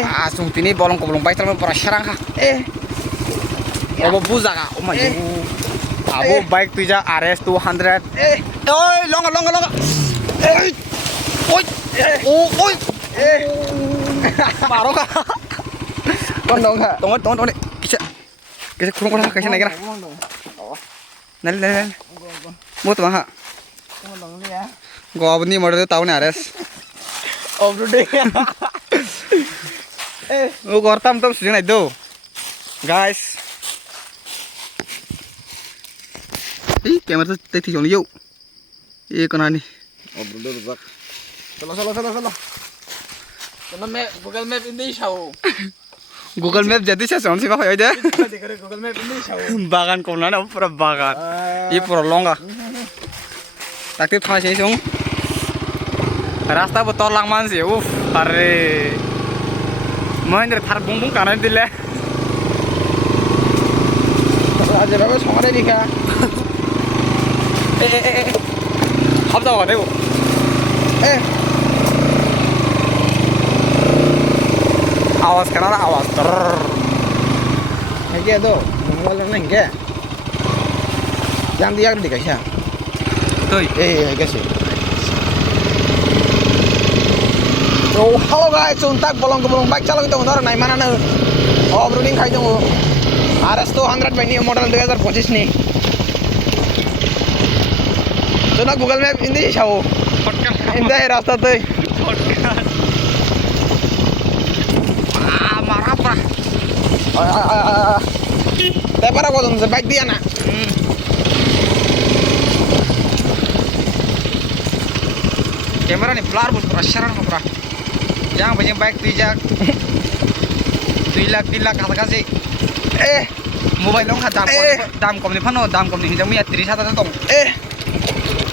Asung tini bolong ke bolong baik terlalu pernah serang kah? Apa buza kah? Oh my god. Abo baik tu ja RS 200. Oi, longa. Oi. Oi. Baru kah? Kondong kah? Tunggu. Kisah kurang kisah naik kah? Nel. Mau tuh mah? Kondong ni ya. Gua abis ni modal tahu nih RS. Off-road deh. Lu kortam tuh sejauh itu, guys. Ih, kamera tuh tadi jauh yuk. Iya kena nih. Off-road rusak. Salah. Karena Google Map ini show. Google Map jadi saya sih pak aja. Google Map ini show. Bagan kemana? Pura bagan. Ini pura longga. Taktik thang sini sung. Rasta betul langman sih. Hari. Mahindra thar bung kanan dile. Aja bagus sama deh Dika. Hop dah deh. Awas kenapa awas ter. Kayak tuh, ngomong neng ke. Yang dia Dika sih. Tuh. Kayak sih. So, halo guys, suntak bolong baik calon itu ntar naik mana nih? Off-roading khai dong. RS 200 by new model 2025 nih. So na Google Map ini show. Ini rasta tuh. Marah apa? Tapi para kau tuh baik dia nak. Kamera nih blur bos pernah serang apa? Jangan banyak baik bijak. 2 lakh 3 lakh kata kasih. Mobile dong dam kom nih pano dam kom nih hijau miat 30 dong.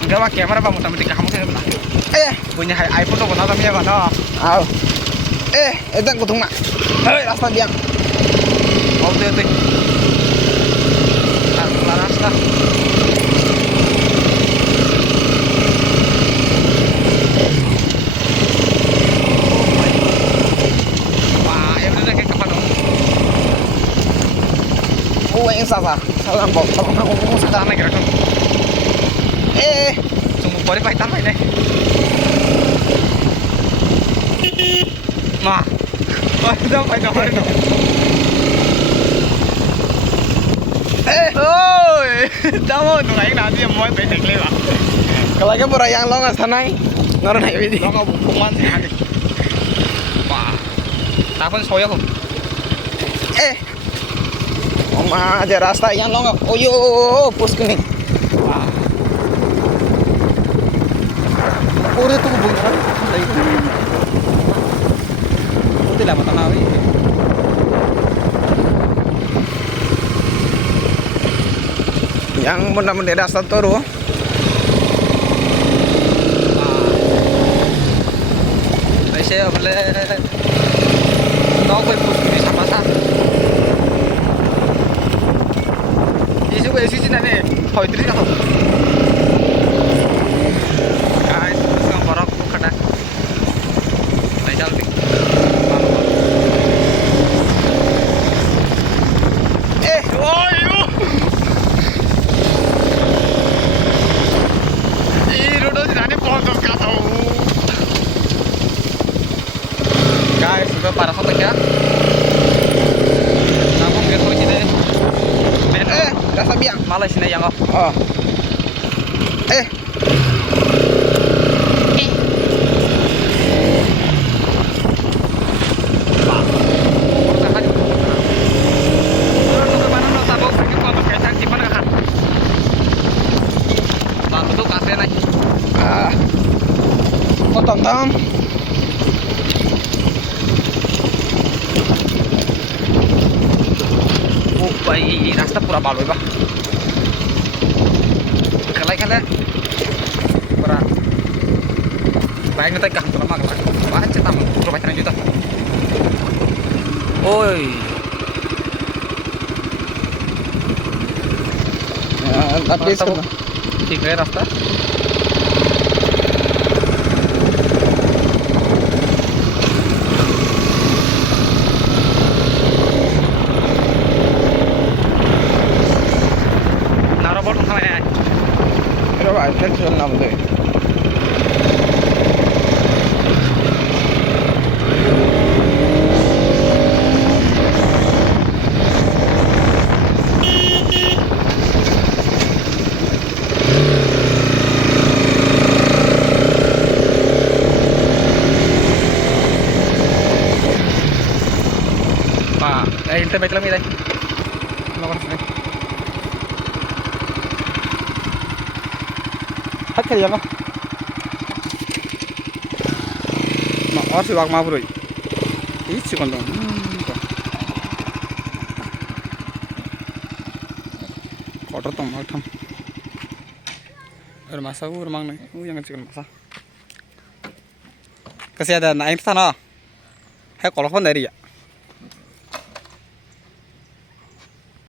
Enggak pak kamera pak mutam kamu sih benar. Punya iPhone dong nada miat kan? Aw. Itu aku tunggu nak. Rasta dia. Oh tuh. Rasta. Yang salah bok, ngomong Sudah naik rekam. Sungguh boleh pakai tambah ini. Mah, udah pakai tambah itu. Oi, kamu tuh naik nanti yang mau naik lewat. Kalau lagi pura yang lo nggak sanai, naruh naik video. Lo nggak bukungan sih nanti. Wah, tahun soya kok. Om aja rasta yang lo nggak. Oh yo, pus kuning. Udah tuh bunga. Udah lama tanawi. Yang benar-benar rasta toro. Saya boleh. Nggak boleh pus kuning sama sama. Juga isi sini nih, kau itu kan? Guys, sekarang borok kena. Najal nih. Wayu. Ini udah jadi pondok kau. Guys, sudah parah foto ya. Namun gitu sini. Rasta biang. Malah sini yang kau. Oh. Tonton. Oh, bayi rasta pura balu ba. Kalai. Pura. Bayi ngetek kah tuh lama kan. Baca tam, pura baca juta. Oi. Tapi ठीक है रास्ता Ente baik lagi deh. Nomor sini. Hat kali ya mah. Ma or si wak ma bro. Ih si kondong. Kotor tong mak tham. Masa mang nih. Yang chicken masa. Kasih ada naik sana. Hei kalau pun dari ya.